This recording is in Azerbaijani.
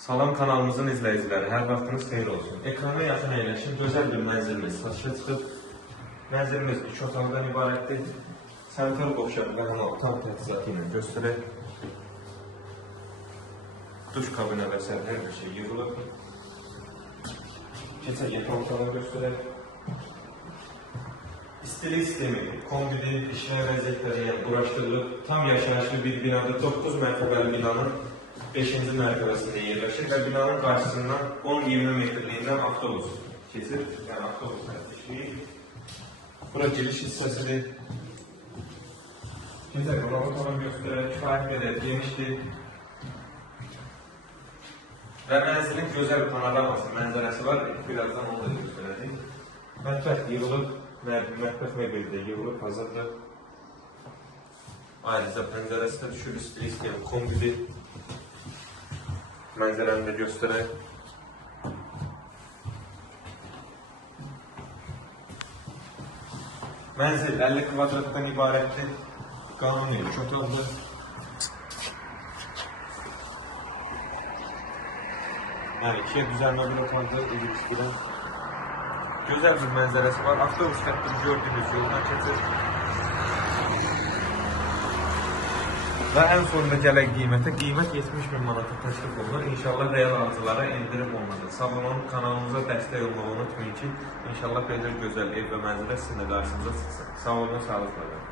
Salam kanalımızın izləyiciləri, hər vaxtınız xeyir olsun. Ekrana yaxın əyləşin, gözəl bir mənzilimiz satışa çıxıb. Mənzilimiz 2 otaqdan ibarətdir. Sanitar qovşaqlarını tam təchizatı ilə göstərək. Duş kabinə və hər bir şey yığılıb. Keçək yatan otağı göstərək. İstilik sistemi, kombidi, işlək vəziyyətləri ilə quraşdırılıb. Tam yaşayışlı bir binada 9 mərtəbəli binanın 5-ci mərtəbəsində yerləşir və binanın qarşısından 10-20 metrliyindən avtobus keçir. Yəni avtobus işləyir. Bura giriş hissəsidir. Keçək, qonaq otağı göstərək. Kifayət qədər genişdir. Və mənzilin gözəl panoraması, mənzərəsi var. Birazdan onu da göstərəcək. Mətbəx yığılıb, mətbəx mebeli də yığılıb, hazırdır. Ayrıca pəncərəsi də düşür, istilik sistemi, kombidi. Mənzərəni də göstərək. Mənzil 50 kvadratdan ibarətdir. Qanuni 2 otaqdır. Yəni 2-yə düzəlmə bir otaqdır, ilişdirən. Gözəl bir mənzərəsi var. Avtobus xəttini gördüyünüz yoldan keçir. Və ən sonunda gələk qiymətə. Qiymət 70.000 manata təklif olunur. İnşallah real alıcılara endirim olunacaq. Sağ olun, kanalımıza dəstək olmağı unutmayın ki, inşallah belə gözəl ev və mənzərə sizin də qarşınıza çıxsın. Sağ olun, sağlıqla qalın.